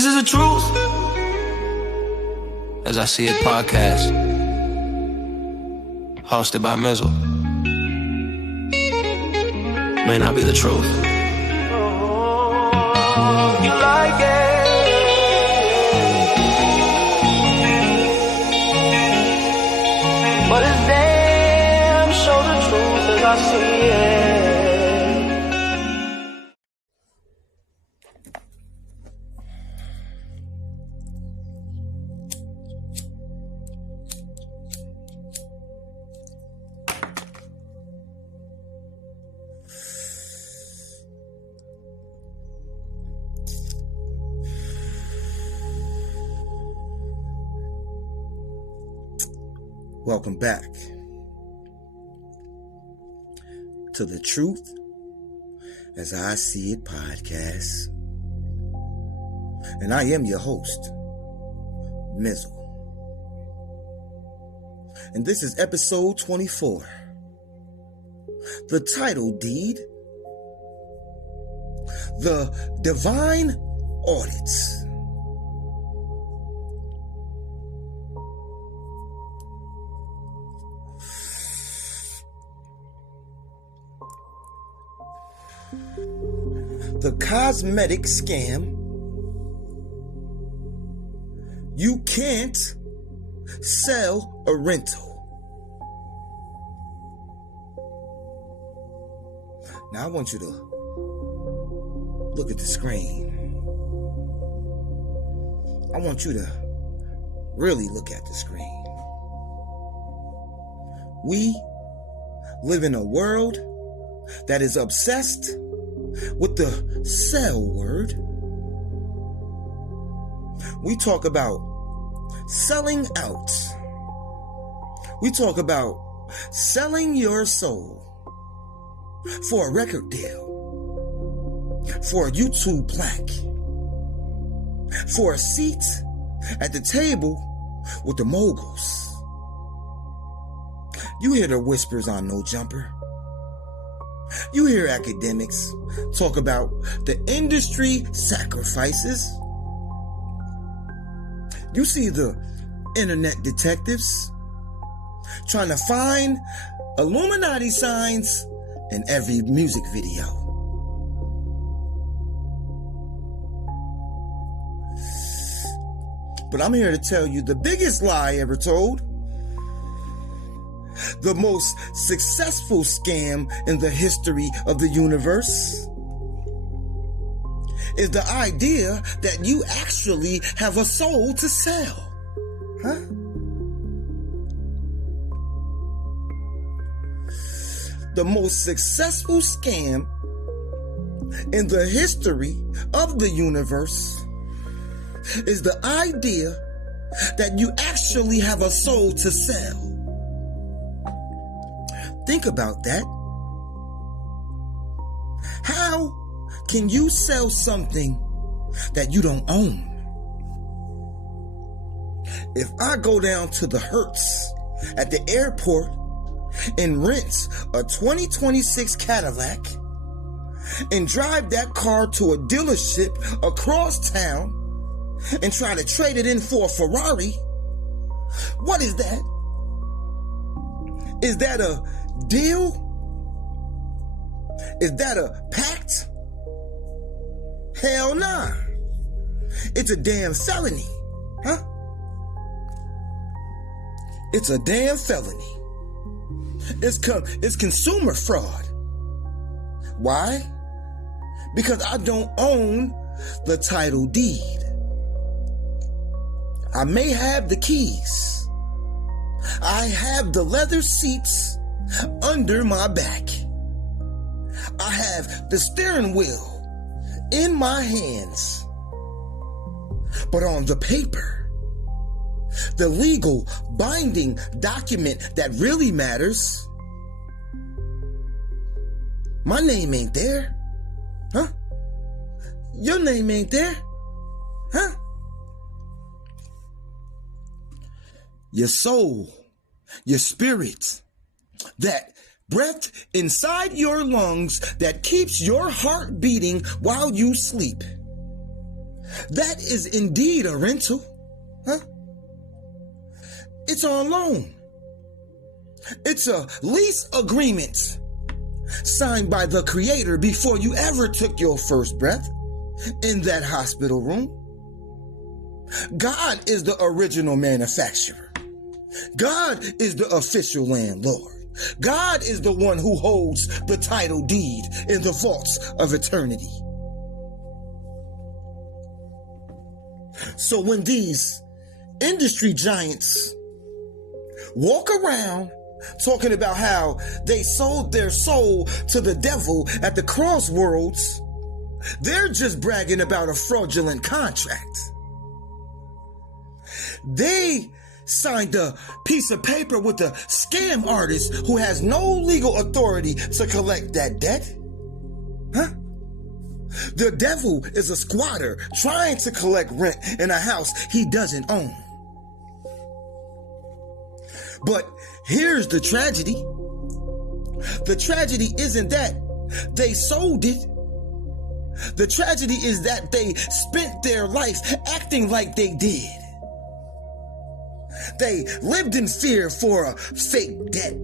This is the truth. As I See It podcast, hosted by Mizal. May not be the truth. You like it, but it's damn sure the truth as I see it. Welcome back to the Truth as I See It podcast. And I am your host, Mizal. And this is episode 24. The title deed, The Divine Audit. The cosmetic scam. You can't sell a rental. Now I want you to look at the screen. I want you to really look at the screen. We live in a world that is obsessed with the sell word. We talk about selling out. We talk about selling your soul for a record deal, for a YouTube plaque, for a seat at the table with the moguls. You hear the whispers on No Jumper. You hear academics talk about the industry sacrifices. You see the internet detectives trying to find Illuminati signs in every music video. But I'm here to tell you the biggest lie ever told. The most successful scam in the history of the universe is the idea that you actually have a soul to sell. Huh? The most successful scam in the history of the universe is the idea that you actually have a soul to sell. Think about that. How can you sell something that you don't own? If I go down to the Hertz at the airport and rent a 2026 Cadillac and drive that car to a dealership across town and try to trade it in for a Ferrari, what is that? Is that a deal? Is that a pact? Hell nah. It's a damn felony. Huh? It's a damn felony. It's consumer fraud. Why? Because I don't own the title deed. I may have the keys. I have the leather seats under my back. I have the steering wheel in my hands. But on the paper, the legal binding document that really matters, my name ain't there. Huh? Your name ain't there. Huh? Your soul, your spirit, that breath inside your lungs that keeps your heart beating while you sleep. that is indeed a rental. Huh? It's on loan. It's a lease agreement signed by the Creator before you ever took your first breath in that hospital room. God is the original manufacturer. God is the official landlord. God is the one who holds the title deed in the vaults of eternity. So when these industry giants walk around talking about how they sold their soul to the devil at the crossroads, they're just bragging about a fraudulent contract. They signed a piece of paper with a scam artist who has no legal authority to collect that debt. Huh? The devil is a squatter trying to collect rent in a house he doesn't own. But here's the tragedy. The tragedy isn't that they sold it. The tragedy is that they spent their life acting like they did. They lived in fear for a fake debt.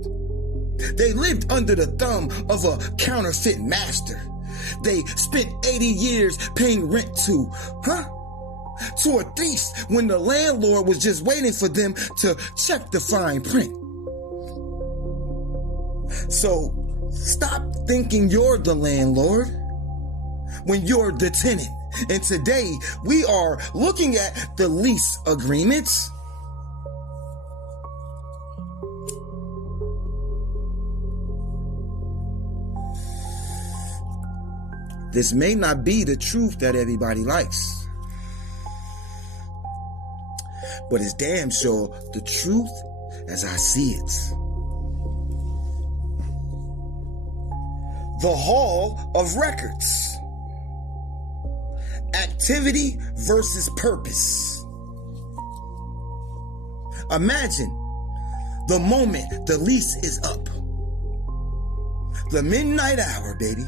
They lived under the thumb of a counterfeit master. They spent 80 years paying rent to a thief when the landlord was just waiting for them to check the fine print. So stop thinking you're the landlord when you're the tenant. And today we are looking at the lease agreements. This may not be the truth that everybody likes, but it's damn sure the truth as I see it. The Hall of Records. Activity versus purpose. Imagine the moment the lease is up. The midnight hour, baby.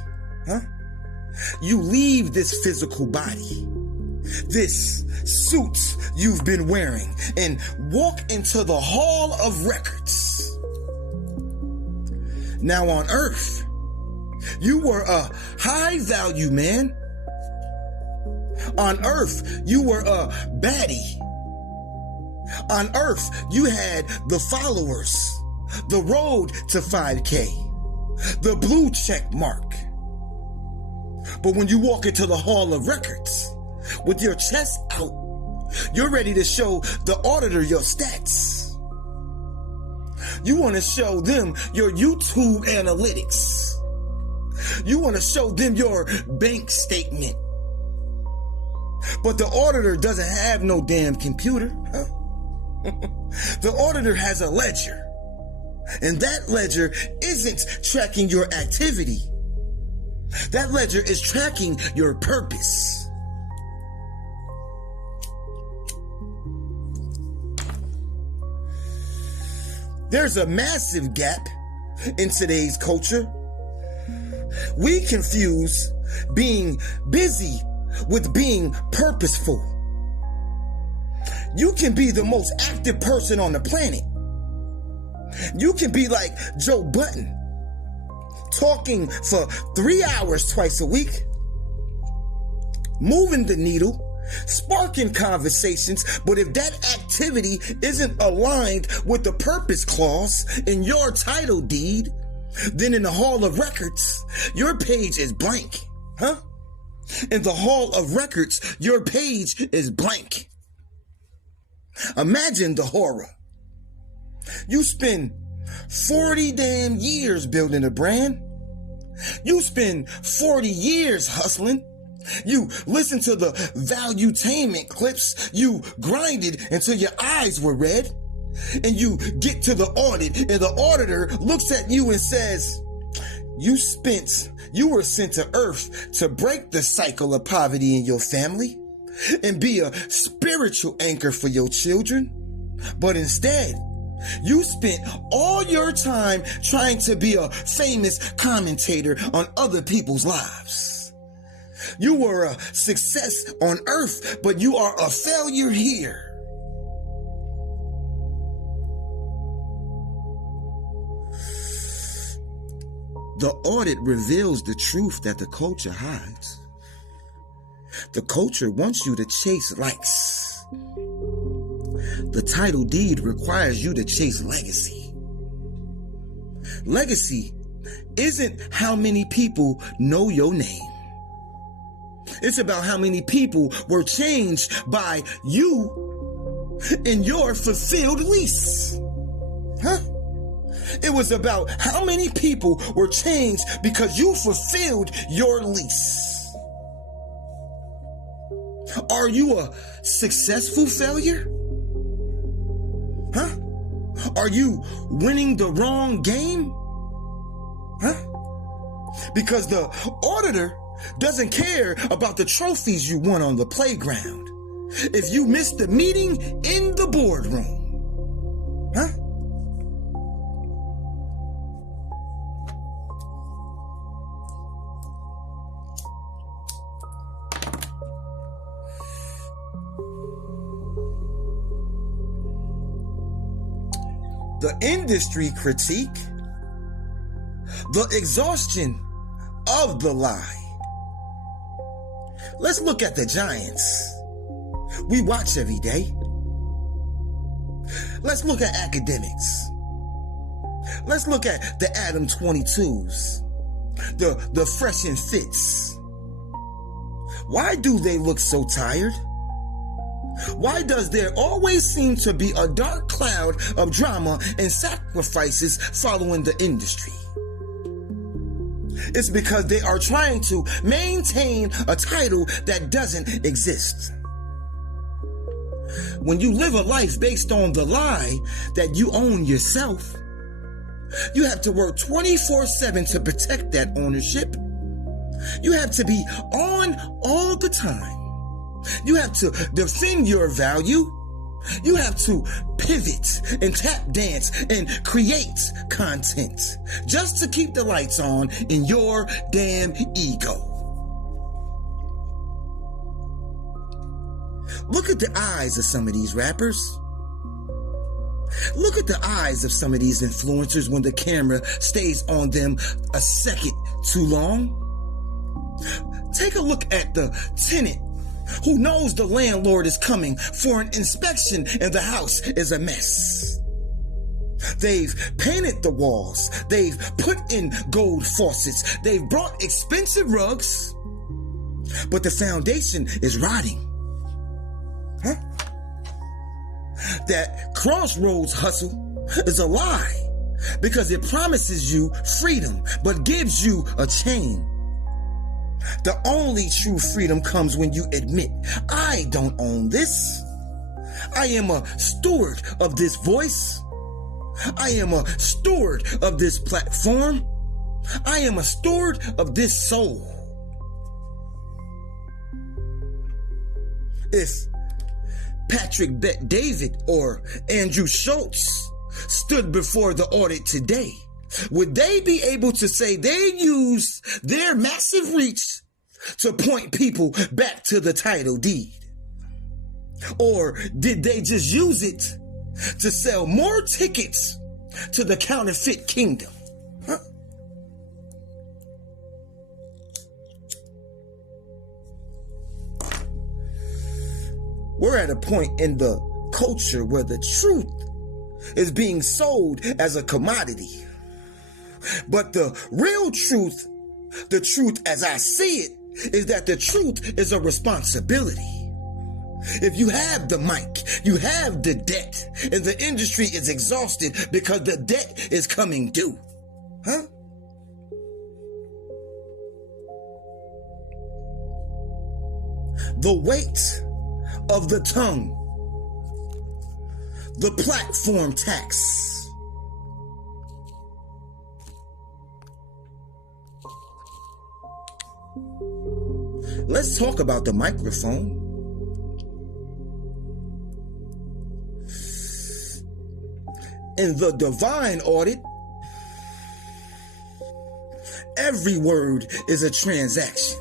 Huh? You leave this physical body, this suit you've been wearing, and walk into the Hall of Records. Now on Earth, you were a high value man. On Earth, you were a baddie. On Earth, you had the followers, the road to 5K, the blue check mark. But when you walk into the Hall of Records with your chest out, you're ready to show the auditor your stats. You want to show them your YouTube analytics. You want to show them your bank statement. But the auditor doesn't have no damn computer. Huh? The auditor has a ledger. And that ledger isn't tracking your activity. That ledger is tracking your purpose. There's a massive gap in today's culture. We confuse being busy with being purposeful. You can be the most active person on the planet. You can be like Joe Budden, talking for 3 hours twice a week, moving the needle, sparking conversations, but if that activity isn't aligned with the purpose clause in your title deed, then in the Hall of Records, your page is blank. Huh? In the Hall of Records, your page is blank. Imagine the horror. You spend 40 damn years building a brand. You spend 40 years hustling. You listen to the Valuetainment clips. You grinded until your eyes were red. And you get to the audit, and the auditor looks at you and says, you were sent to earth to break the cycle of poverty in your family and be a spiritual anchor for your children. But instead, you spent all your time trying to be a famous commentator on other people's lives. You were a success on earth, but you are a failure here. The audit reveals the truth that the culture hides. The culture wants you to chase likes. The title deed requires you to chase legacy. Legacy isn't how many people know your name. It's about how many people were changed by you in your fulfilled lease. Huh? It was about how many people were changed because you fulfilled your lease. Are you a successful failure? Huh? Are you winning the wrong game? Huh? Because the auditor doesn't care about the trophies you won on the playground. If you missed the meeting in the boardroom. Huh? The industry critique, the exhaustion of the lie. Let's look at the giants we watch every day. Let's look at academics. Let's look at the Adam 22s, the fresh and fits. Why do they look so tired? Why does there always seem to be a dark cloud of drama and sacrifices following the industry? It's because they are trying to maintain a title that doesn't exist. When you live a life based on the lie that you own yourself, you have to work 24/7 to protect that ownership. You have to be on all the time. You have to defend your value. You have to pivot and tap dance and create content just to keep the lights on in your damn ego. Look at the eyes of some of these rappers. Look at the eyes of some of these influencers when the camera stays on them a second too long. Take a look at the tenant who knows the landlord is coming for an inspection and the house is a mess. They've painted the walls. They've put in gold faucets. They've brought expensive rugs, but the foundation is rotting. Huh? That crossroads hustle is a lie because it promises you freedom, but gives you a chain. The only true freedom comes when you admit, I don't own this. I am a steward of this voice. I am a steward of this platform. I am a steward of this soul. If Patrick Bet David or Andrew Schultz stood before the audit today, would they be able to say they used their massive reach to point people back to the title deed? Or did they just use it to sell more tickets to the counterfeit kingdom? Huh? We're at a point in the culture where the truth is being sold as a commodity. But the real truth, the truth as I see it, is that the truth is a responsibility. If you have the mic, you have the debt, and the industry is exhausted because the debt is coming due. Huh? The weight of the tongue, the platform tax. Let's talk about the microphone. In the divine audit, every word is a transaction.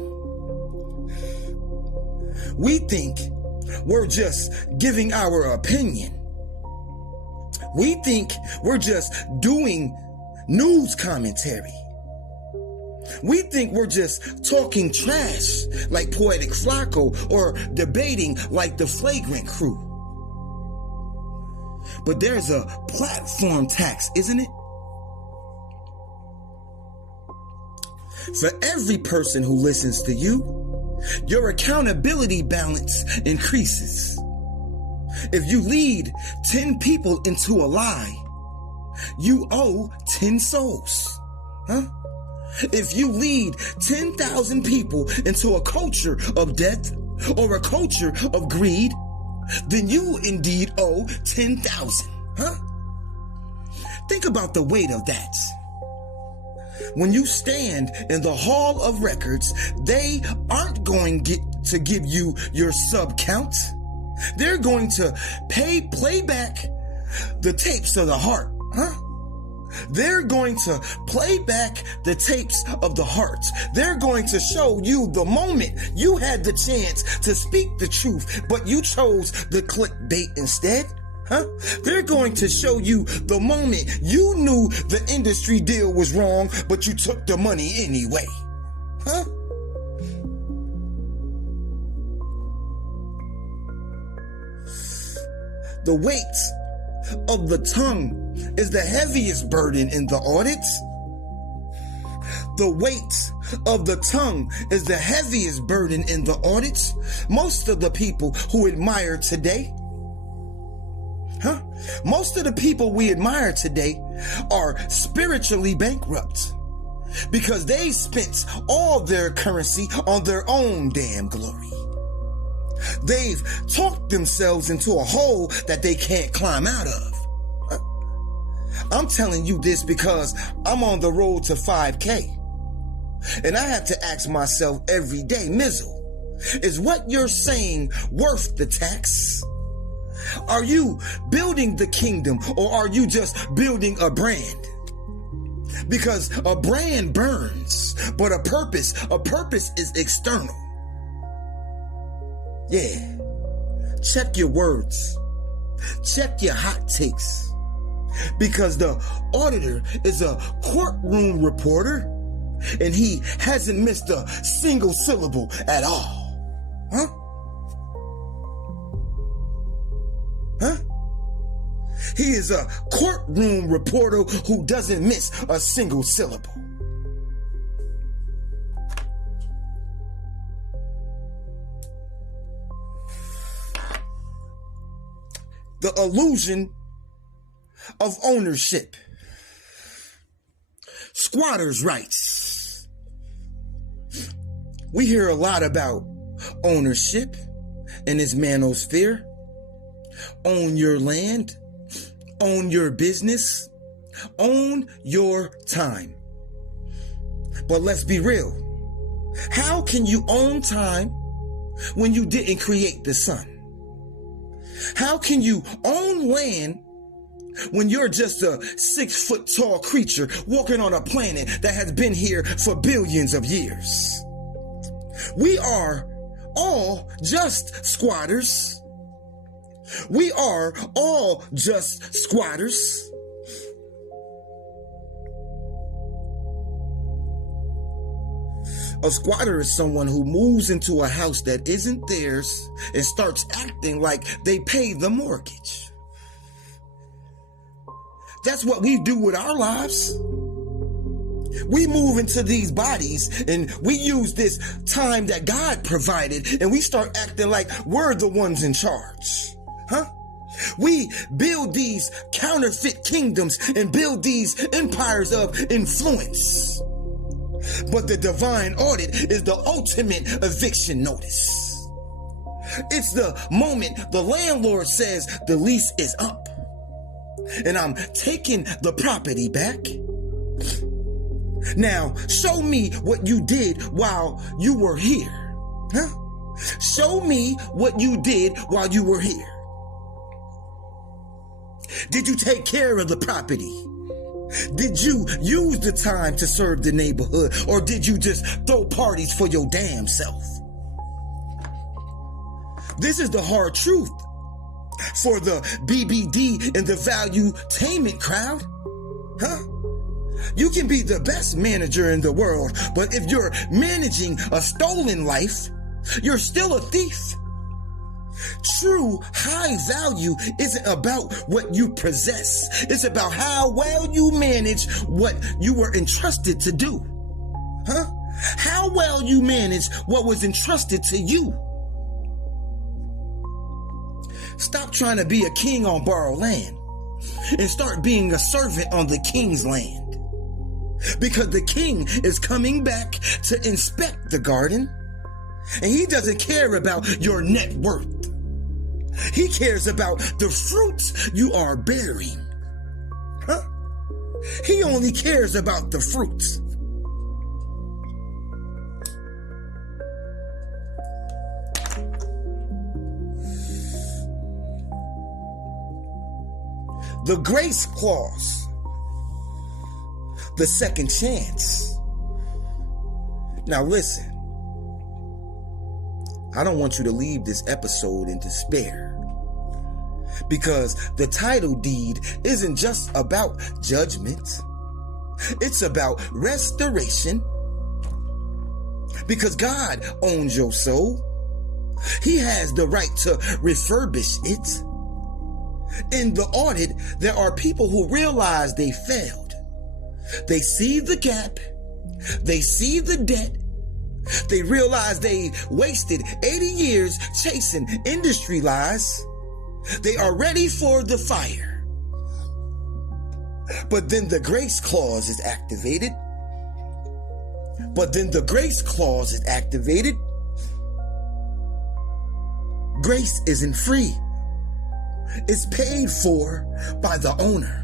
We think we're just giving our opinion. We think we're just doing news commentary. We think we're just talking trash like Poetic Flacco or debating like the Flagrant Crew. But there's a platform tax, isn't it? For every person who listens to you, your accountability balance increases. If you lead 10 people into a lie, you owe 10 souls. If you lead 10,000 people into a culture of death or a culture of greed, then you indeed owe 10,000. Think about the weight of that. When you stand in the Hall of Records, they aren't going to give you your sub count. They're going to play back the tapes of the heart. They're going to play back the tapes of the heart. They're going to show you the moment you had the chance to speak the truth, but you chose the clickbait instead. They're going to show you the moment you knew the industry deal was wrong, but you took the money anyway. The weight of the tongue is the heaviest burden in the audit. The weight of the tongue is the heaviest burden in the audits. Most of the people who admire today, most of the people we admire today are spiritually bankrupt because they spent all their currency on their own damn glory. They've talked themselves into a hole that they can't climb out of. I'm telling you this because I'm on the road to 5K. And I have to ask myself every day, Mizal, is what you're saying worth the tax? Are you building the kingdom or are you just building a brand? Because a brand burns, but a purpose is external. Yeah. Check your words. Check your hot takes. Because the auditor is a courtroom reporter and he hasn't missed a single syllable at all. He is a courtroom reporter who doesn't miss a single syllable. The illusion of ownership. Squatters' rights. We hear a lot about ownership in this manosphere. Own your land. Own your business. Own your time. But let's be real. How can you own time when you didn't create the sun? How can you own land when you're just a 6-foot tall creature walking on a planet that has been here for billions of years? We are all just squatters. We are all just squatters. A squatter is someone who moves into a house that isn't theirs and starts acting like they pay the mortgage. That's what we do with our lives. We move into these bodies and we use this time that God provided and we start acting like we're the ones in charge. We build these counterfeit kingdoms and build these empires of influence. But the divine audit is the ultimate eviction notice. It's the moment the landlord says the lease is up and I'm taking the property back. Now, show me what you did while you were here. Show me what you did while you were here. Did you take care of the property? Did you use the time to serve the neighborhood, or did you just throw parties for your damn self? This is the hard truth for the PBD and the Valuetainment crowd. You can be the best manager in the world, but if you're managing a stolen life, you're still a thief. True high value isn't about what you possess. It's about how well you manage what you were entrusted to do. How well you manage what was entrusted to you. Stop trying to be a king on borrowed land and start being a servant on the king's land. Because the king is coming back to inspect the garden, and he doesn't care about your net worth. He cares about the fruits you are bearing. He only cares about the fruits. The grace clause, the second chance. Now listen, I don't want you to leave this episode in despair, because the title deed isn't just about judgment. It's about restoration, because God owns your soul. He has the right to refurbish it. In the audit, there are people who realize they failed. They see the gap. They see the debt. They realize they wasted 80 years chasing industry lies. They are ready for the fire. But then the grace clause is activated. Grace isn't free. It's paid for by the owner.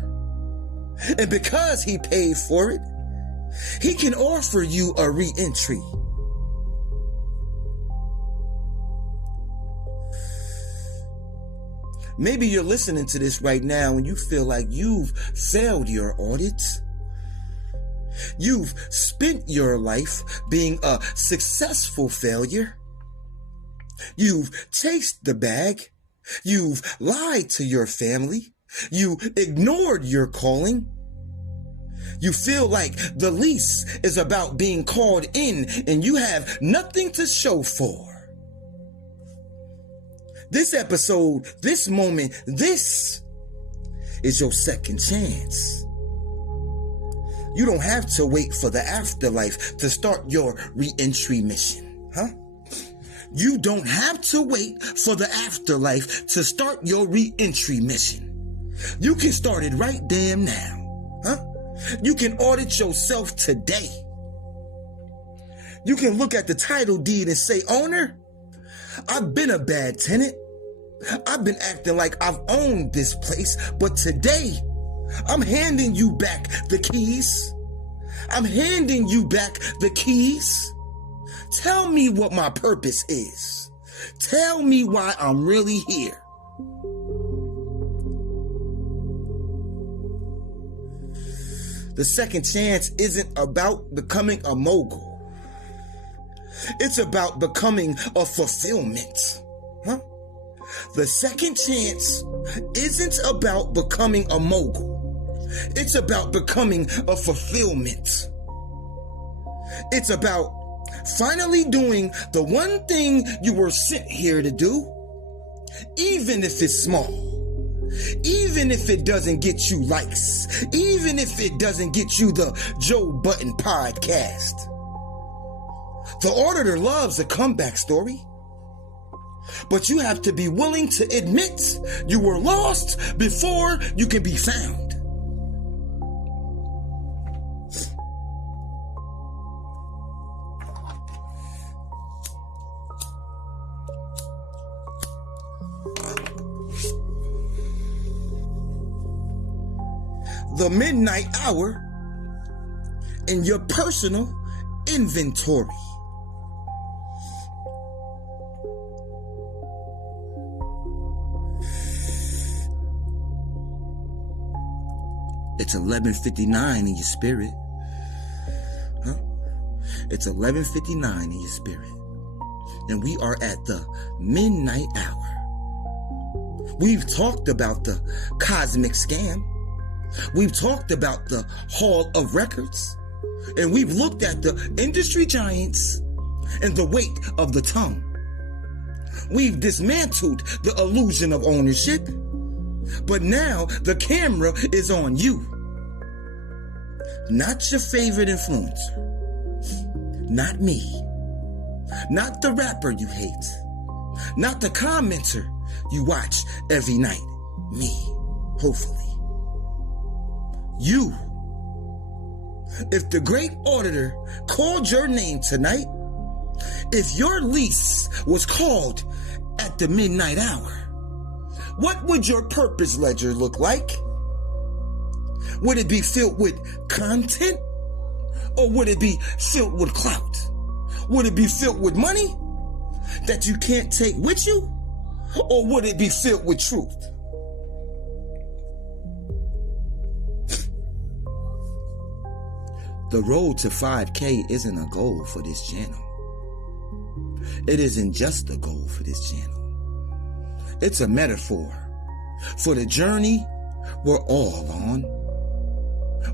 And because he paid for it, he can offer you a re-entry. Maybe you're listening to this right now and you feel like you've failed your audits. You've spent your life being a successful failure. You've chased the bag. You've lied to your family. You ignored your calling. You feel like the lease is about being called in and you have nothing to show for. This episode, this moment, this is your second chance. You don't have to wait for the afterlife to start your re-entry mission, You don't have to wait for the afterlife to start your re-entry mission. You can start it right damn now, You can audit yourself today. You can look at the title deed and say, owner, I've been a bad tenant. I've been acting like I've owned this place, but today I'm handing you back the keys. I'm handing you back the keys. Tell me what my purpose is. Tell me why I'm really here. The second chance isn't about becoming a mogul. It's about becoming a fulfillment. The second chance isn't about becoming a mogul. It's about becoming a fulfillment. It's about finally doing the one thing you were sent here to do, even if it's small, even if it doesn't get you likes, even if it doesn't get you the Joe Budden podcast. The auditor loves a comeback story, but you have to be willing to admit you were lost before you can be found. The midnight hour in your personal inventory. It's 11:59 in your spirit. It's 11:59 in your spirit. and we are at the midnight hour. We've talked about the cosmic scam. We've talked about the Hall of Records. And we've looked at the industry giants and the weight of the tongue. We've dismantled the illusion of ownership. But now the camera is on you. Not your favorite influencer. Not me. Not the rapper you hate. Not the commenter you watch every night. Me, hopefully. You. If the great auditor called your name tonight, if your lease was called at the midnight hour, what would your purpose ledger look like? Would it be filled with content? Or would it be filled with clout? Would it be filled with money that you can't take with you? Or would it be filled with truth? The road to 5K isn't a goal for this channel. It isn't just a goal for this channel. It's a metaphor for the journey we're all on.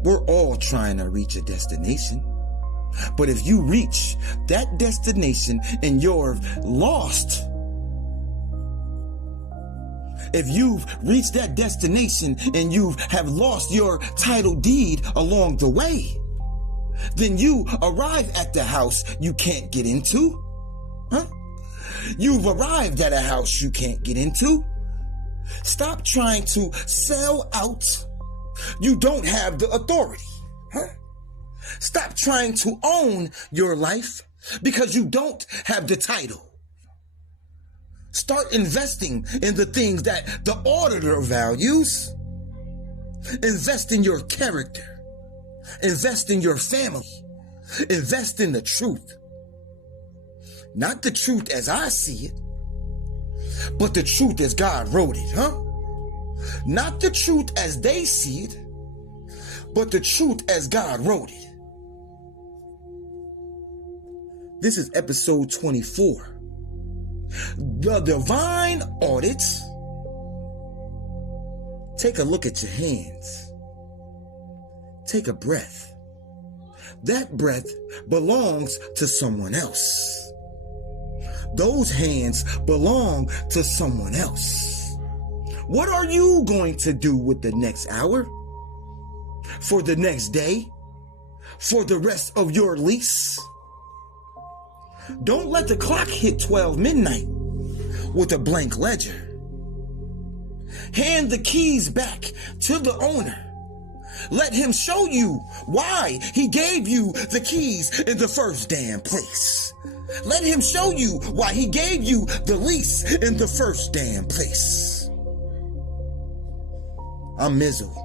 We're all trying to reach a destination. But if you reach that destination and you're lost, if you've reached that destination and you have lost your title deed along the way, then you arrive at the house you can't get into. You've arrived at a house you can't get into. Stop trying to sell out. You don't have the authority. Stop trying to own your life because you don't have the title. Start investing in the things that the auditor values. Invest in your character. Invest in your family. Invest in the truth. Not the truth as I see it, but the truth as God wrote it, Not the truth as they see it, but the truth as God wrote it. This is episode 24. The Divine Audit. Take a look at your hands. Take a breath. That breath belongs to someone else. Those hands belong to someone else. What are you going to do with the next hour? For the next day? For the rest of your lease? Don't let the clock hit 12 midnight with a blank ledger. Hand the keys back to the owner. Let him show you why he gave you the keys in the first damn place. Let him show you why he gave you the lease in the first damn place. I'm Mizal,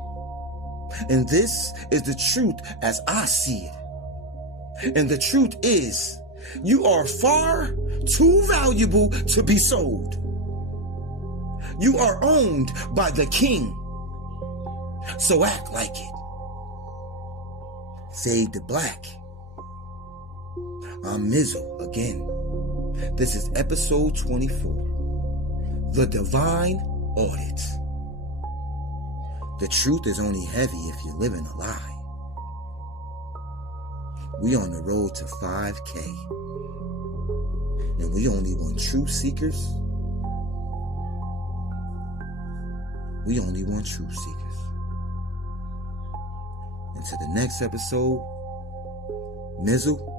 and this is the truth as I see it. And the truth is, you are far too valuable to be sold. You are owned by the king. So act like it. Fade to black. I'm Mizal again. This is episode 24. The Divine Audit. The truth is only heavy if you're living a lie. We on the road to 5K. And we only want truth seekers. We only want truth seekers. Until the next episode, Mizal